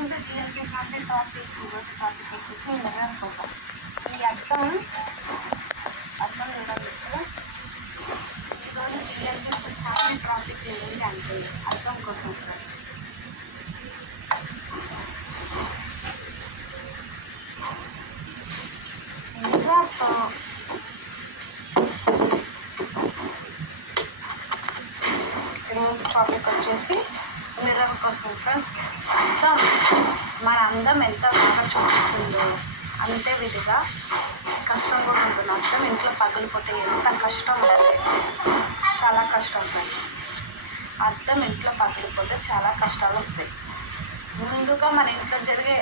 Welcome to GLP family topic. ఈరోజు topic వచ్చేసి mirror కోసం. ఈ అద్దం చూడండి ఫ్రెండ్స్. ఈరోజు జిఎల్పీ ఫ్యామిలీ టాపిక్ ఏంటి అంటే అద్దం కోసం ఫ్రెండ్స్. ఈరోజు టాపిక్ వచ్చేసి మిర్రర్ కోసం ఫ్రెండ్స్. అద్దం మన అందం ఎంత బాగా చూపిస్తుందో అంతే విధిగా కష్టం కూడా ఉంటుంది. అద్దం ఇంట్లో పగిలిపోతే ఎంత కష్టం ఉంటుంది, చాలా కష్టం ఫ్రెండ్స్. అద్దం ఇంట్లో పగిలిపోతే చాలా కష్టాలు వస్తాయి. ముందుగా మన ఇంట్లో జరిగే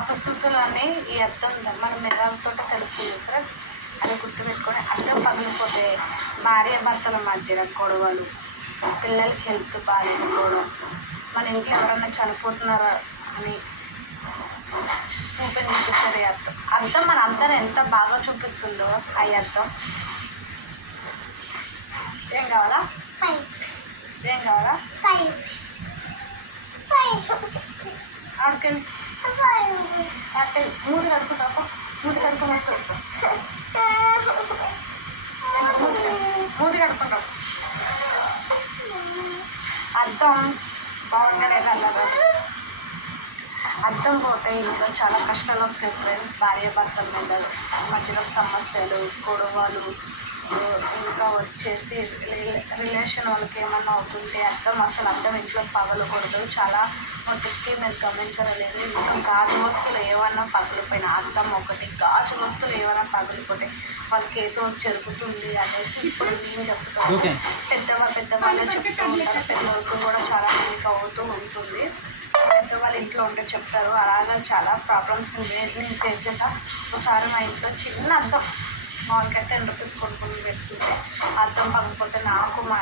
అపశృతులన్నీ ఈ అద్దం మన మిర్రర్తో తెలుస్తుంది ఫ్రెండ్స్. అది గుర్తుపెట్టుకొని అద్దం పగిలిపోతే భార్య భర్తల మధ్యన గొడవలు, పిల్లలకి హెల్త్ బాగాలేకపోవడం, మన ఇంట్లో ఎవరైనా చనిపోతున్నారా అని చూపించారు. ఈ అద్దం మన అందరం ఎంత బాగా చూపిస్తుందో ఆ అద్దం. ఏం కావాలా ఏం కావాలా ఆడికెళ్ళి ఆడికెళ్ళి మూడు కడుకుంటావు, మూడు కడుకొని వస్తుంది, మూడు కడుకుంటావు. అద్దం బాగుండేది అల్లదా. అద్దం పోతే ఇంట్లో చాలా కష్టాలు వస్తాయి ఫ్రెండ్స్. భార్య భర్తల మధ్యలో సమస్యలు, గొడవలు, ఇంకా వచ్చేసి రిలేషన్ వాళ్ళకి ఏమన్నా అవుతుంటే అద్దం ఇంట్లో పగలకూడదు. చాలా మటుకి మీరు గమనించలేదు. ఇంట్లో గాజు వస్తువులు ఏమన్నా పగిలిపోయినా, అద్దం ఒకటి గాజు వస్తువులు ఏమైనా పగిలిపోతే వాళ్ళకి ఏదో జరుగుతుంది అనేసి ఇప్పుడు నేను చెప్తాను. పెద్దవాళ్ళే చెప్తూ ఉంటారు. పెద్దవాళ్ళకి కూడా చాలా లింక్ అవుతూ ఉంటుంది. పెద్దవాళ్ళు ఇంట్లో ఉంటే చెప్తారు. అలాగే చాలా ప్రాబ్లమ్స్ నేను ఫేస్ చేసా. ఒకసారి మా ఇంట్లో చిన్న అద్దం మామూలుగా 10 రూపీస్ కొనుక్కొని పెట్టుకుంటే అద్దం పగిలిపోతే నాకు మా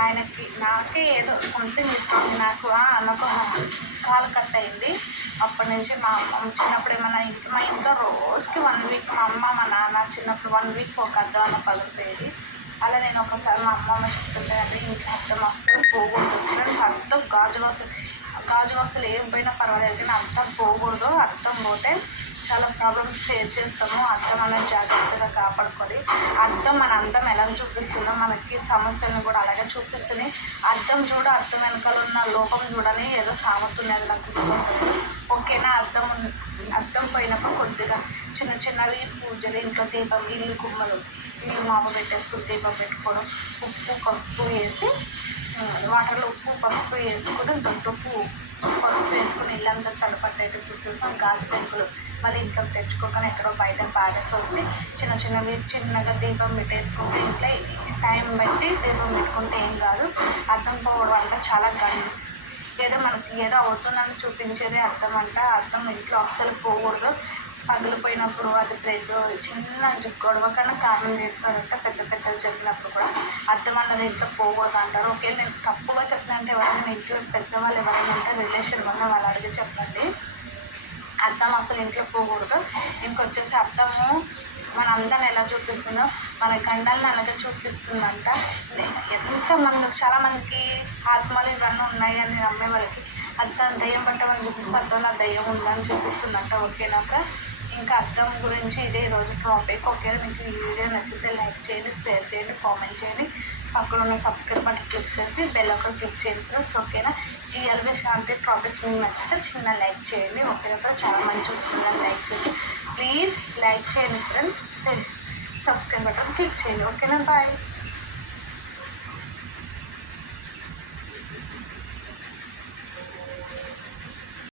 ఆయనకి నాకే ఏదో సంథింగ్ ఇస్తుంది. నాకు కాలు కట్ అయింది. అప్పటి నుంచి మా అమ్మ చిన్నప్పుడు ఏమన్నా మా ఇంట్లో రోజుకి 1 వీక్ మా అమ్మ మా నాన్న చిన్నప్పుడు 1 వీక్ ఒక అద్దం అన్న పగిలిపోయేది. అలా నేను ఒకసారి మా అమ్మమ్మ చెప్తుంటే అంటే ఇంట్లో అద్దం అస్సలు పోకూడదు. అద్దం గాజు వస్తువులు ఏం పోయినా పర్వాలేదు కానీ అద్దం పోకూడదు. అద్దం పోతే చాలా ప్రాబ్లమ్స్ ఫేస్ చేస్తాము. అద్దం అనేది జాగ్రత్తగా కాపాడుకొని అద్దం మన అందం ఎలా చూపిస్తుందో మనకి సమస్యలను కూడా అలాగే చూపిస్తుంది. అద్దం అద్దం వెనకాల ఉన్న లోపం చూడని ఏదో సాగుతున్నది నాకు గుర్తొస్తుంది. ఓకేనా. అద్దం పోయినప్పుడు కొద్దిగా చిన్నవి పూజలు, ఇంట్లో దీపం, ఇల్లు గుమ్మలు, ఇల్లు మాప పెట్టేసుకుని దీపం పెట్టుకోవడం, ఉప్పు పసుపు వేసి వాటర్లో ఉప్పు పసుపు వేసుకొని దొడ్డుప్పు పసుపు వేసుకుని ఇల్లంతా తడపట్టేట్టు చూసేసాం. గాజు పెంకులు మళ్ళీ ఇంట్లో తెచ్చుకోగానే ఎక్కడో బయట పాడేసి వచ్చి చిన్నగా దీపం పెట్టేసుకుంటే ఇంట్లో టైం పెట్టి దీపం పెట్టుకుంటే ఏం కాదు. అద్దం పోవడం వల్ల చాలా ఏదో మనకి ఏదో అవుతుందని చూపించేది అద్దం అద్దం ఇంట్లో అస్సలు పోకూడదు. పగిలిపోయినప్పుడు అది బ్లడ్ చిన్న గొడవ కన్నా కారణం చేస్తారంట. పెద్దలు చెప్పినప్పుడు కూడా అద్దం అన్నది ఇంట్లో పోకూడదు అంటారు. ఓకే, నేను తప్పుగా చెప్పినంటే ఎవరైనా ఇంట్లో పెద్దవాళ్ళు ఎవరైనా ఉంటే రిలేషన్ వల్ల వాళ్ళు అడిగి చెప్పండి. అద్దం అసలు ఇంట్లో పోకూడదు. ఇంకొచ్చేసి అద్దము మన అందరిని ఎలా చూపిస్తుందో మన గండాలను అలాగే చూపిస్తుందంట. చాలామందికి ఆత్మలు ఇవన్నీ ఉన్నాయని నమ్మే వాళ్ళకి అద్దం దయ్యం పట్టమని చూపిస్తే అద్దంలో దయ్యం ఉందని చూపిస్తుందంట. ఓకేనాక. ఇంకా అద్దం గురించి ఇదే రోజు టాపిక్. ఓకే, మీకు ఈ వీడియో నచ్చితే లైక్ చేయండి, షేర్ చేయండి, కామెంట్ చేయండి. పక్కన ఉన్న సబ్స్క్రైబ్ బటన్ క్లిక్ చేసి బెల్ ఒకటి క్లిక్ చేయండి ఫ్రెండ్స్. ఓకేనా. జిఎల్బీ శాంతి టాపిక్స్ మీకు నచ్చితే చిన్న లైక్ చేయండి. ఓకేనా. చాలా మంది చూస్తున్నాను, లైక్ చేసి ప్లీజ్ లైక్ చేయండి ఫ్రెండ్స్. సబ్స్క్రైబ్ బటన్ క్లిక్ చేయండి. ఓకేనా. బాయ్.